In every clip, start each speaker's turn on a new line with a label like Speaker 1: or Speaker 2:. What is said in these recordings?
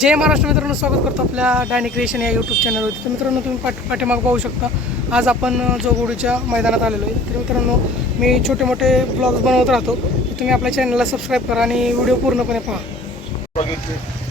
Speaker 1: जय महाराष्ट्र मित्रांनो स्वागत करतो आपल्या डायनी क्रिएशन या यूट्यूब चॅनलवरती तर मित्रांनो तुम्ही पाठ पाठीमाग पाहू शकता आज आपण जोगोडीच्या मैदानात आलेलो आहे. तर मित्रांनो मी छोटे मोठे ब्लॉग्स बनवत राहतो. तुम्ही आपल्या चॅनलला सबस्क्राईब करा आणि व्हिडिओ पूर्णपणे पहा.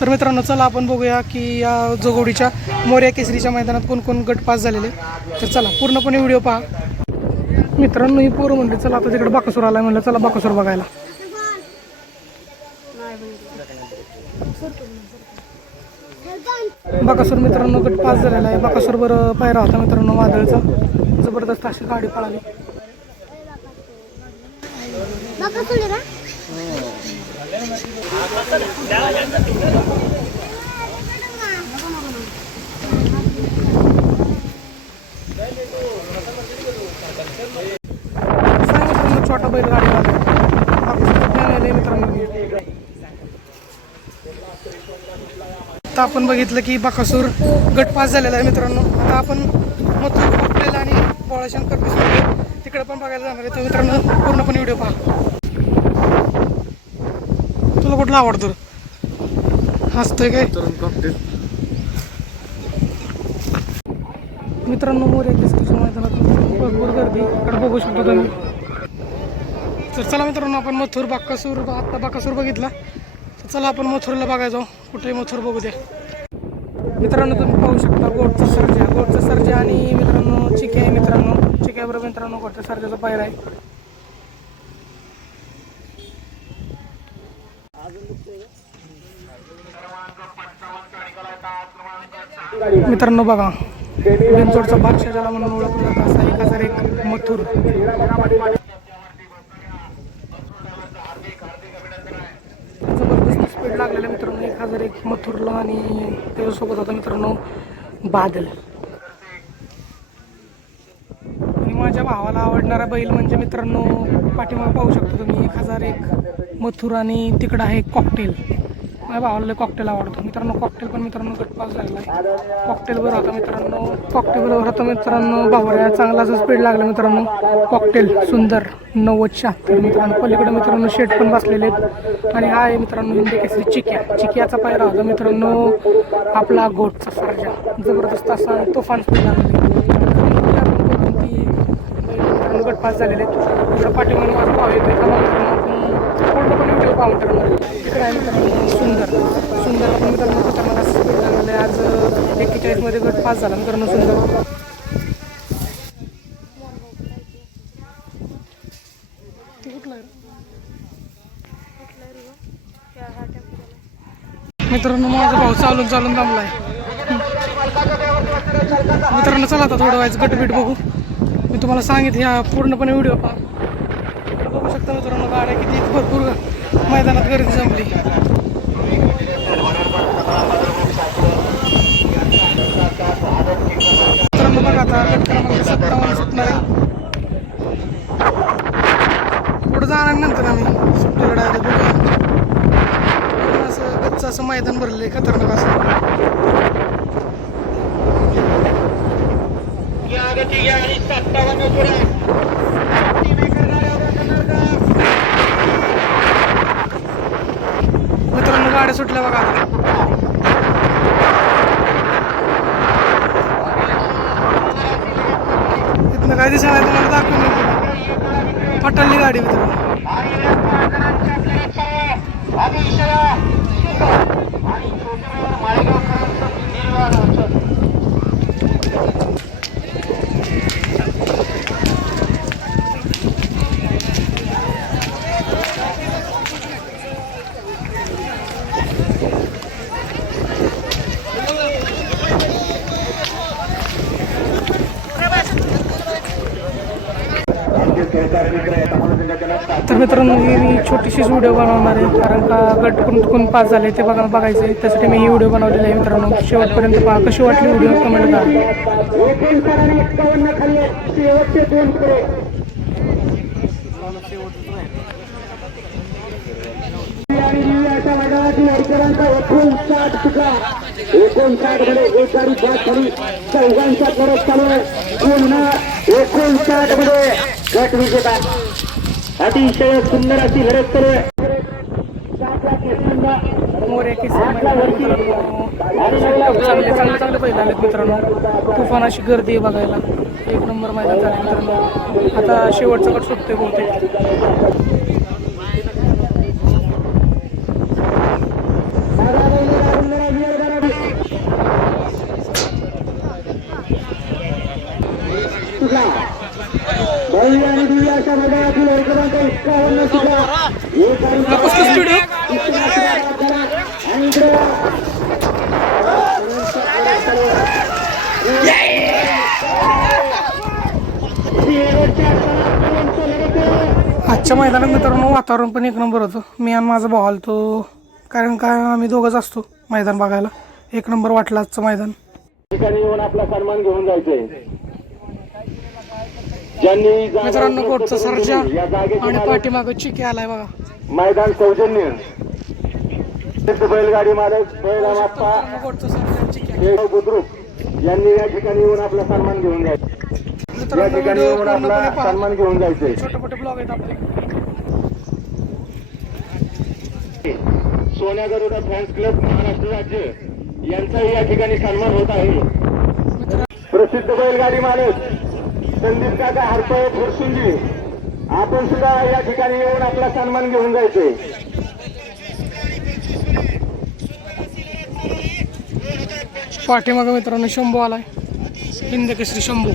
Speaker 1: तर मित्रांनो चला आपण बघूया की या जोगोडीच्या मोर्या केसरीच्या मैदानात कोणकोण गट पास झालेले तर चला पूर्णपणे व्हिडिओ पहा. मित्रांनो ही पोरं म्हणले चला आता तिकडे बाकासूर आला म्हणलं चला बाकासूर बघायला. बाकासूर मित्रांनो गट पास झालेला आहे. बाकासूर बरं पायरा होता मित्रांनो वादळचा. जबरदस्त अशी गाडी पळाली.
Speaker 2: बघा तुला ना
Speaker 1: सांगा मित्रांनो छोटा बैल गाडी आले मित्रांनो आता आपण बघितलं की बाकासूर गट पास झालेला आहे मित्रांनो. आता आपण मथुर आणि बोळाशंकर पिस्तूल तिकडे पण बघायला जाणार आहे. तर मित्रांनो पूर्णपणे व्हिडिओ पहा. तुला कुठला आवडतो? हसतोय काय? मित्रांनो केसरीच्या मैदानात भरपूर गर्दी इकडे बघू शकतो तुम्ही. तर चला मित्रांनो आपण मथुर बाकासूर आत्ता बाकासूर बघितला. चला आपण मथुरला बघायला जाऊ. कुठे मथुर बघू द्या. मित्रांनो तुम्ही पाहू शकता गोडचं सर्जा. गोडचा सर्जा आणि मित्रांनो चिके आहे मित्रांनो. चिक्याबरोबर मित्रांनो गोडच्या सर्जाचा पायर आहे. मित्रांनो बघा. बेंचोडचा बादशाह ज्याला म्हणून ओळखला जात असा एक हजार एक मथुर. लागलेल्या मित्रांनो एक हजार एक मथुरला आणि त्याच्यासोबत होता मित्रांनो बादल. आणि माझ्या भावाला आवडणारा बैल म्हणजे मित्रांनो पाठीमागे पाहू शकतो तुम्ही एक हजार एक मथुर आणि तिकडं आहे कॉकटेल माझ्या भावाला कॉकटेल आवडतो. मित्रांनो कॉकटेल पण मित्रांनो गटपास झालेला आहे. कॉकटेल बरोबर होता मित्रांनो कॉकटेल बरोबर होता मित्रांनो भावड्या चांगला स्पीड लागला मित्रांनो. कॉकटेल सुंदर नव्वद शहात्तर मित्रांनो. पलीकडे मित्रांनो शेट पण बसलेले आहेत. आणि हा आहे मित्रांनो हिंदी केसरी चिक्या. चिक्याचा पायरा होता मित्रांनो आपला गोटचा सर्जा. जबरदस्त असा तुफान स्पीड लागला. गटपास झालेले आहेत. पाठीमागून माझा भाव येतो पूर्णपणे व्हिडिओ आहे सुंदर. सुंदर. पण मित्रांनो खतरनाक स्पीड आहे. आज एक्केचाळीसमध्ये गट पास झाला. मित्रांनो सुंदर. मित्रांनो माझा भाऊ चालून चालून दमलाय मित्रांनो चला आता थोडं व्हायचं गटबीट बघू. मी तुम्हाला सांगितलं ह्या पूर्णपणे व्हिडिओ पहा. बघू शकता मित्रांनो गाड्या किती भरपूर मैदानात गर्दी जमली. मित्रांनो बघा आता गट क्रमांक सत्तावन्न सुटणार आहे. पुढे जाणार नंतर आम्ही. सुट्टीला डायरेक्ट बघूया. असं गच्चं असं मैदान भरलंय खतरनाक असं. मित्रांनो गाड्या सुटल्या बघा. आता काय दिसणार तुम्हाला दाखवून पटली पटलली गाडी तुम्हाला तर मित्रांनो ही मी छोटीशीच व्हिडिओ बनवणार आहे. कारण का गट कुठून पास झाले ते बघा बघायचं आहे त्यासाठी मी ही व्हिडिओ बनवलेली आहे मित्रांनो. शेवटपर्यंत पहा कशी वाटली व्हिडिओ कमेंट करा.
Speaker 3: एकोणसाठमध्ये एकारी बाद झाली चौघांचा परत चालू पुन्हा एकोणसाठमध्ये गट विजेता. अतिशय सुंदर अशी लढत चालू आहे
Speaker 1: मित्रांनो चांगले चांगले चांगले आलेत मित्रांनो. तुफान अशी गर्दी आहे बघायला. एक नंबर मैदान झाले मित्रांनो. आता शेवटचा कट सुटतोय बहुतेक.
Speaker 3: भव्य आणि दिव्य अशा मैदानातील एक क्रमांक सुद्धा एक आणि
Speaker 1: आजच्या मैदानात मित्रांनो वातावरण पण एक नंबर होतं. मी आणि माझा भाऊ आलतो. कारण काय आम्ही दोघंच असतो मैदान बघायला. एक नंबर वाटलं आजचं मैदान.
Speaker 3: ठिकाणी येऊन आपला सन्मान घेऊन जायचंय.
Speaker 1: मित्रांनो कोटचा सर्जा आणि पाठीमागं चिके आलाय बघा.
Speaker 3: मैदान सौजन्य. बैलगाडी मालक
Speaker 1: चिके
Speaker 3: देव बुद्रुक यांनी या ठिकाणी येऊन आपला सन्मान घेऊन जायचं. या ठिकाणी येऊन आपला सन्मान घेऊन जायचंय
Speaker 1: छोटे मोठे ब्लॉग आहेत आपले.
Speaker 3: सोन्या गरुडा फॅन्स क्लब महाराष्ट्र राज्य. यांचाही या ठिकाणी सन्मान होत आहे. प्रसिद्ध बैलगाडी मालक. संदीप काका हरपळे फुरसुंजी. आपण सुद्धा या ठिकाणी येऊन आपला सन्मान घेऊन जायचंय
Speaker 1: पाठीमागं मित्रांनो शंभू आलाय. हिंद केसरी शंभू.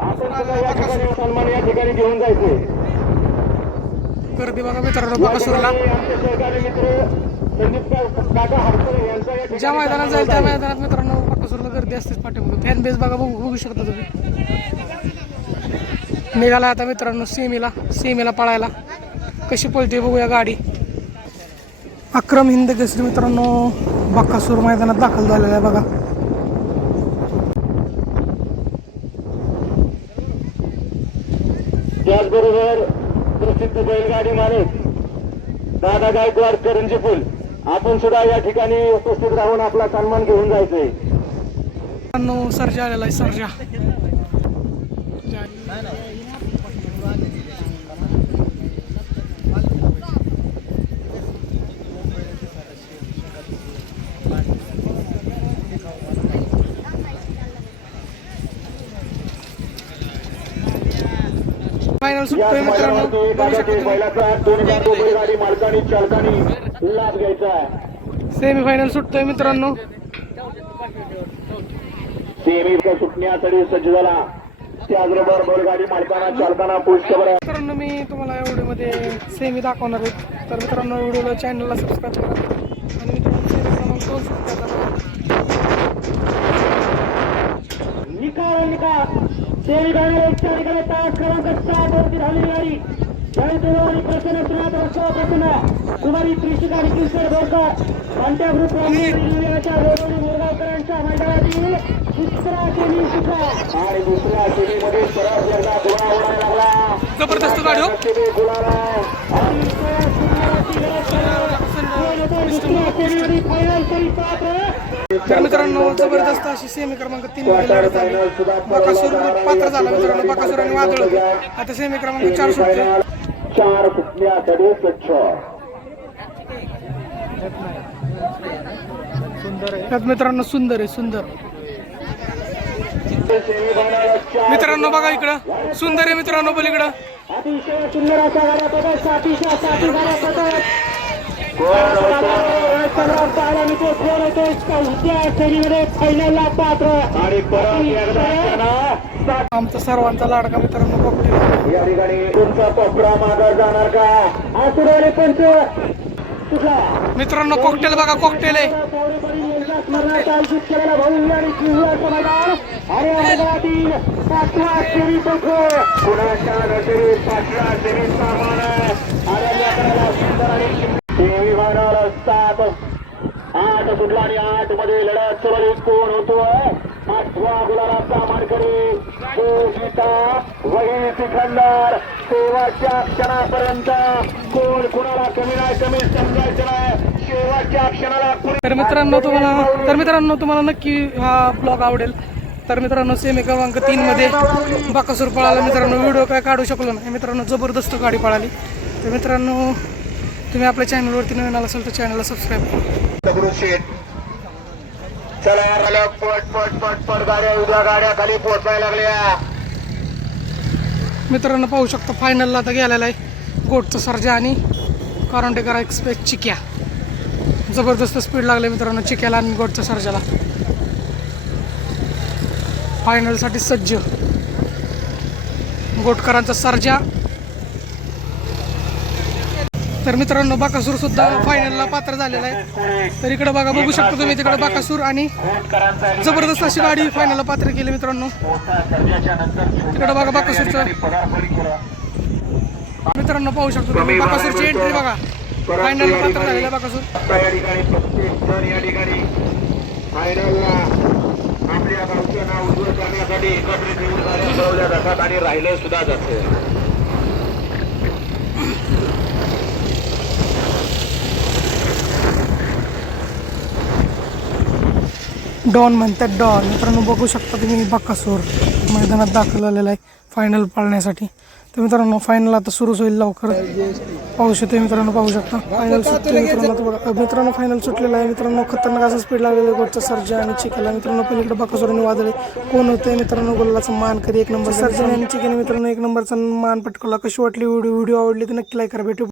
Speaker 3: आपण सुद्धा या ठिकाणी सन्मान या ठिकाणी घेऊन जायचंय
Speaker 1: गर्दी बघा मित्रांनो बघा सुरला.
Speaker 3: आमचे सहकारी मित्र संदीप का- काका हरपळे यांचा
Speaker 1: ज्या मैदानात जाईल त्या मैदानात मित्रांनो बकासूरला गर्दी असतेच पाठीमागं. फॅन बेस बघा बघू बघू शकता तुम्ही. निघाला आता मित्रांनो सेमीला सेमीला पळायला. कशी पळते बघूया गाडी. अक्रम हिंद केसरी मित्रांनो बक्कासूर मैदानात दाखल झालेला आहे बघा.
Speaker 3: त्याचबरोबर प्रसिद्ध बैलगाडी मालक दादा गायकवाड करंजी फुल. आपण सुद्धा या ठिकाणी उपस्थित राहून आपला सन्मान घेऊन जायचंय.
Speaker 1: मित्रांनो सर्जा आलेला आहे सर्जा. फायनल सुटतोय मित्रांनो. बघू शकता सेमी फायनल सुटतोय मित्रांनो.
Speaker 3: सेमी सुटण्यासाठी सज्ज झाला. त्याचबरोबर बैलगाडी मालकांना चालकांना पुष्कळ
Speaker 1: मित्रांनो मी तुम्हाला या व्हिडिओमध्ये सेमी दाखवणार आहे. तर मित्रांनो व्हिडिओला चॅनलला सबस्क्राईब करा. आणि मित्रांनो सेमी
Speaker 3: निकाल निकाल. सेमीफायनल एकच्या निकाल तास क्रमांक सात वरती झालेली गाडी. जयदेव आणि प्रसन्न प्रसन्न कुमारी त्रिशिका किशोर बोरकर.
Speaker 1: जबरदस्त गाडी हो.
Speaker 3: तर
Speaker 1: मित्रांनो जबरदस्त अशी सेमी क्रमांक तीन मध्ये लढत झाली बकासूर पात्र झाला मित्रांनो बकासूर आणि वादळ. आता सेमी क्रमांक चार सुटले
Speaker 3: चार सुटण्यासाठी स्वच्छ
Speaker 1: त्यात मित्रांनो सुंदर आहे सुंदर. मित्रांनो बघा इकडं. सुंदर आहे मित्रांनो पलीकडं आमचा सर्वांचा लाडका मित्रांनो
Speaker 3: या ठिकाणी तुमचा पकडा माघार जाणार का? आसुरवाले पंच.
Speaker 1: मित्रांनो कॉकटेल बघा कॉकटेल आहे.
Speaker 3: आठ सुटला आणि आठमध्ये लढत कोण होतोय. आठवा गुलाबाचा मानकरी तो गीता वही सिकंदर शेवटच्या क्षणापर्यंत कोण कुणाला कमी नाही कमी समजायचं नाही. शेवटच्या क्षणाला
Speaker 1: तर मित्रांनो तुम्हाला तर मित्रांनो तुम्हाला नक्की हा ब्लॉग आवडेल. तर मित्रांनो सेमी क्रमांक तीन मध्ये बाकासूर पळाला. मित्रांनो व्हिडिओ काय काढू शकलो नाही. मित्रांनो जबरदस्त गाडी पळाली. तर मित्रांनो तुम्ही आपल्या चॅनलवरती नवीन आला असाल तर चॅनलला सबस्क्राईब करा.
Speaker 3: चला यार पट पट पट पट गाड्या उद्या गाड्या खाली पोचायला लागल्या.
Speaker 1: मित्रांनो पाहू शकता फायनलला आता गेलेला आहे. गोटचं सर्जा आणि करंटेकर एक्सप्रेस चिक्या. जबरदस्त स्पीड लागले मित्रांनो चिक्याला आणि गोटच्या सर्जाला. फायनलसाठी सज्ज. गोटकरांचा सर्जा. तर मित्रांनो बाकासूर सुद्धा फायनलला पात्र झालेला आहे. तर इकडे बघा बघू शकता तुम्ही तिकडे बाकासूर आणि जबरदस्त अशी गाडी फायनलला पात्र केली मित्रांनो. तिकडे बघा बाकासूरचं. मित्रांनो पाहू शकतो तुम्ही बाकासूरची एंट्री बघा. फायनल पात्र झालेला बाकासूर.
Speaker 3: फायनलला आपल्या उज्ज्वल करण्यासाठी एकत्रित येऊन जातात आणि राहिलं सुद्धा जातं.
Speaker 1: डॉन म्हणतात डॉन. मित्रांनो बघू शकता तुम्ही बक्कासूर मैदानात दाखल झालेला आहे फायनल पाळण्यासाठी. तर मित्रांनो फायनल आता सुरूच होईल लवकर. पाहू शकतो मित्रांनो पाहू शकता. फायनल सुटते मित्रांनो मित्रांनो फायनल सुटलेला आहे. मित्रांनो खतरनाक असं स्पीड लागलेलं आहे. गोटचा सर्जा आणि चिकेला मित्रांनो पलीकडे बकासूर आणि वादळे. कोण होते मित्रांनो गोल्लाचा मान करी एक नंबर सर्जन आणि चिकेने मित्रांनो एक नंबरचा मान पटकवला. कशी वाटली व्हिडिओ? व्हिडिओ आवडली तर नक्की लाईक करा. भेटू